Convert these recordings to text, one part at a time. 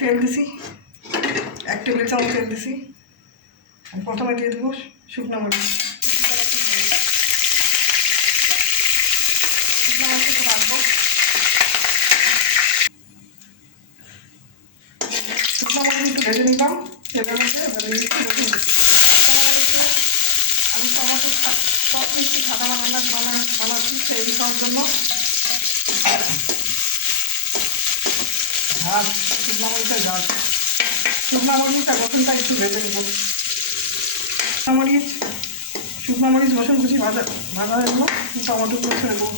তেল দিছি, 1 টেবিল চামচ তেল দিছি। আমি প্রথমে দিয়ে দেবো শুকনো মরিচ। শুকনো মরিচ একটু রাখবো। শুকনো মরিচ একটু ভেজে নিলাম তেলের মধ্যে। এবার রসুন দিচ্ছি। আমি টমেটো টক মিষ্টি খাটা বানাচ্ছি সেই সব জন্য ঝাল, শুকনো মরিচের ঝাল। শুকনো মরিচ আর রসুনটা একটু ভেজে নেব। শুকনো মরিচ রসুন কুচি ভাজা হয়ে গেলো। টমেটোগুলো ছেড়ে দেবো।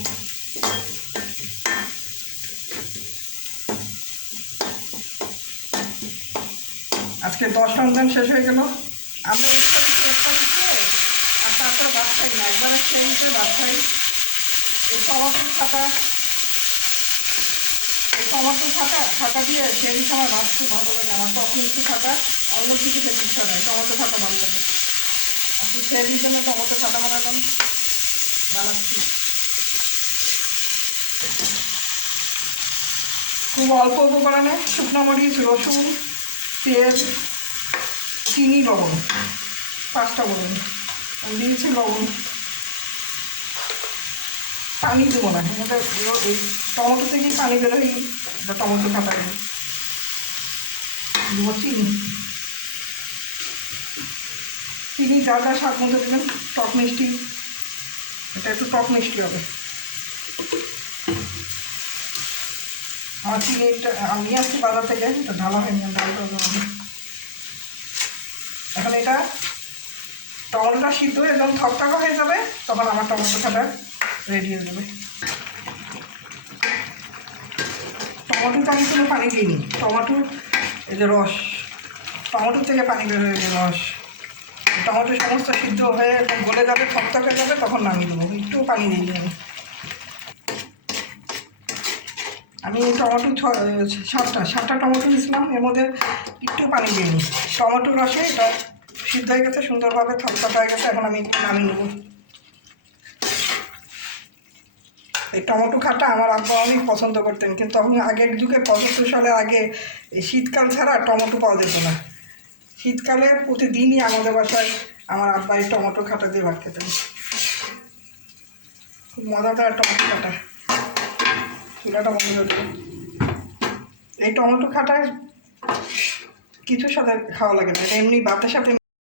আজকে 10 রমজান শেষ হয়ে গেল। আমরা ইফতারি খেয়ে আর তারপর ভাত খাই না, একবারে সেই হিসেবে ভাত খাই। এই টমেটো খাটা দিয়ে সেই সময় ভাত খুব ভালো লাগে আমার। টক মিষ্টি খাটা অন্য কিছু খেতে ইচ্ছা নয়, টমেটো খাটা ভালো লাগে। আপনি সেই জন্য টমেটো খাটা বানাচ্ছি। খুব অল্প উপকরণে শুকনো মরিচ, রসুন, তেল, চিনি, লবণ, 5টা বলুন। আমি দিয়েছি লবণ। পানি দেবো না, এই টমেটো থেকেই পানি বেরোই। টমেটো খাটা দেবো চিনি যা যা স্বাদ মতো দেবেন। টক মিষ্টি, এটা একটু টক মিষ্টি হবে। আমার চিনিটা আমি আসছি বাজার থেকে, এটা ঢালা হয়নি, ঢালতে হবে। এখন এটা টমেটোটা সিদ্ধ একদম থকথকা হয়ে যাবে, তখন আমার টমেটো খাটা রেডি হয়ে যাবে। টমেটোতে আমি কোনো পানি দিইনি। টমেটোর এই যে রস, টমেটোর থেকে পানি বের হয়ে যায় রস। টমেটো সমস্ত সিদ্ধ হয়ে একদম গলে যাবে, থকথক হয়ে যাবে, তখন নামিয়ে দেবো। একটু পানি দিইনি আমি টমেটো 7টা টমেটো দিয়েছিলাম, এর মধ্যে একটু পানি দিইনি। টমেটোর রসে এটা সিদ্ধ হয়ে গেছে, সুন্দরভাবে থকথক হয়ে গেছে। এখন আমি একটু নামিয়ে নেব। এই টমেটো খাটা আমার আব্বা অনেক পছন্দ করতেন, কিন্তু আমি আগের যুগে 75 সালের আগে এই শীতকাল ছাড়া টমেটো পাওয়া যেত না। শীতকালে প্রতিদিনই আমাদের বাসায় আমার আব্বা এই টমেটো খাটা দিয়ে ভাত খেতেন। খুব মজাদার টমেটো খাটা। চুলাটা বন্ধ করে দেবো। এই টমেটো খাটায় কিছুর সাথে খাওয়া লাগে না, এমনি ভাতের সাথে